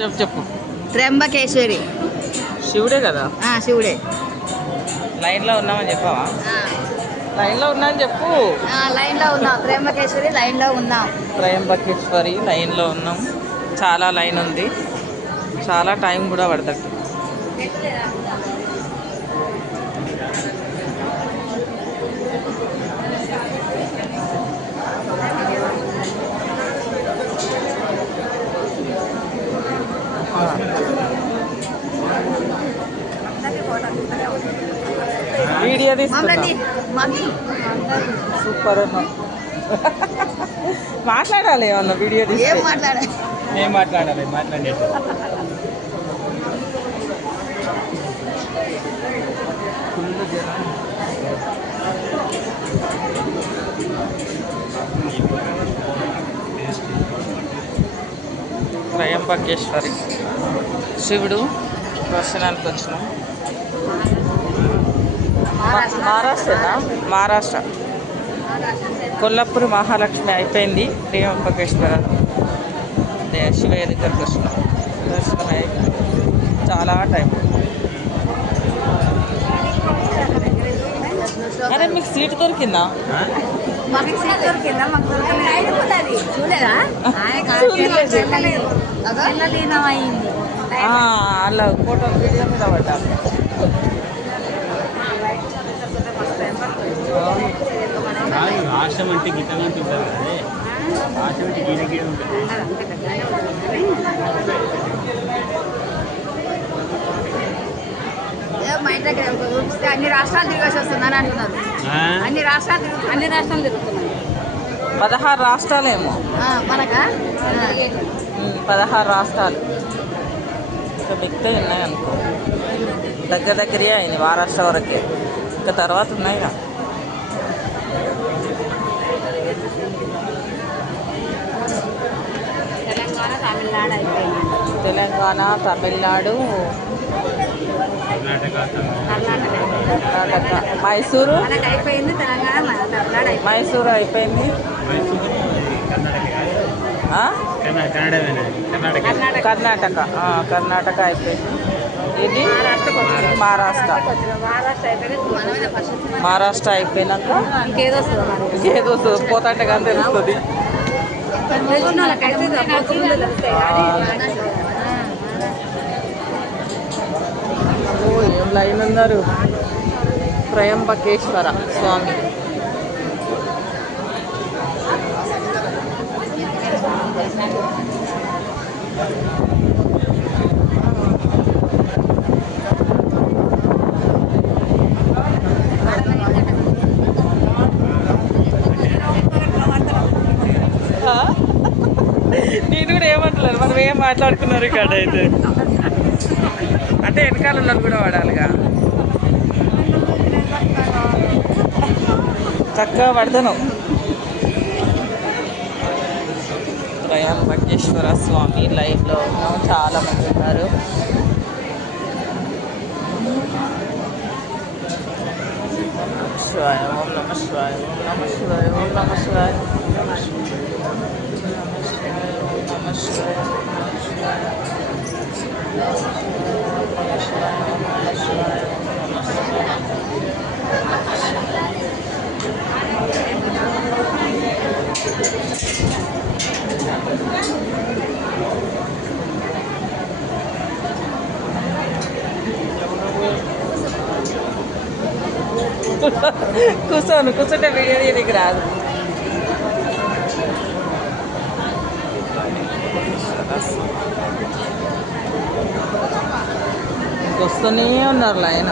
చెప్పు చెప్పు. త్ర్యంబకేశ్వరి. శివుడే కదా? శివుడే. లైన్లో ఉన్నామని చెప్పావా? లైన్లో ఉన్నా అని చెప్పు. లైన్లో ఉన్నాం. త్ర్యంబకేశ్వరి లైన్లో ఉన్నాం. త్రయంబకేశ్వరి లైన్లో ఉన్నాం. చాలా లైన్ ఉంది, చాలా టైం కూడా పడుతుంది. వీడియో తీసుకున్నా. సూపర్ ఉన్నా. మాట్లాడాలి ఏమన్నా వీడియో తీసి. ఏం మాట్లాడాలి? ఏం మాట్లాడాలి? మాట్లాడే ఫుల్ జనం. త్రయంబకేశ్వరి శివుడు దర్శనానికి వచ్చినాం. మహారాష్ట్రనా? మహారాష్ట్ర. కొల్లాపూర్ మహాలక్ష్మి అయిపోయింది. త్రయంబకేశ్వర శివయ్య దగ్గరకు వచ్చినాం. దర్శనం అయిపోయింది. చాలా టైం. అరే మీకు సీట్ దొరికిందా? అలా ఫోటో వీడియో మీద పడ్డాను. ఆశ్రమం అంటే గీత ఉంటుంది. ఆశ్రమం అంటే గీత గీత ఉంటుంది. మా ఇంటి దగ్గర చూపిస్తే అన్ని రాష్ట్రాలు తిరిగేసి వస్తుందని అంటున్నారు. అన్ని రాష్ట్రాలు తిరుగుతున్నాయి. 16 రాష్ట్రాలేమో మనకా? 16 రాష్ట్రాలు ఇంకా మిగతా ఉన్నాయి అనుకో. దగ్గర దగ్గరే అయింది మహారాష్ట్ర వరకే. ఇంకా తర్వాత ఉన్నాయిగా. తెలంగాణ, తమిళనాడు, కర్ణాటక, మైసూరు మైసూరు అయిపోయింది. కర్ణాటక అయిపోయింది. ఇది మహారాష్ట్ర అయిపోయినాక ఇంకేదో పోతాంటే కానీ తెలుస్తుంది. ఏం లైన్ ఉన్నారు. త్రయంబకేశ్వర స్వామి. నేను కూడా ఏమంటలేదు. మనం ఏం మాట్లాడుకున్నారు ఇక్కడ అయితే. అంటే వెనకాల ఉన్నది కూడా వాడాలిగా. చక్కగా పడతాను. త్రయంబకేశ్వర స్వామి లైవ్లో ఉన్నాం. చాలా మంది ఉన్నారు. శివాయ ఓం నమ శివాయ ఓం నమ శివాయ ఓం నమ శివాయ నమ శివాయ కూర్చోంటే వీడియో తీయడానికి రాదు. వస్తూనే ఉన్నారు లైన్.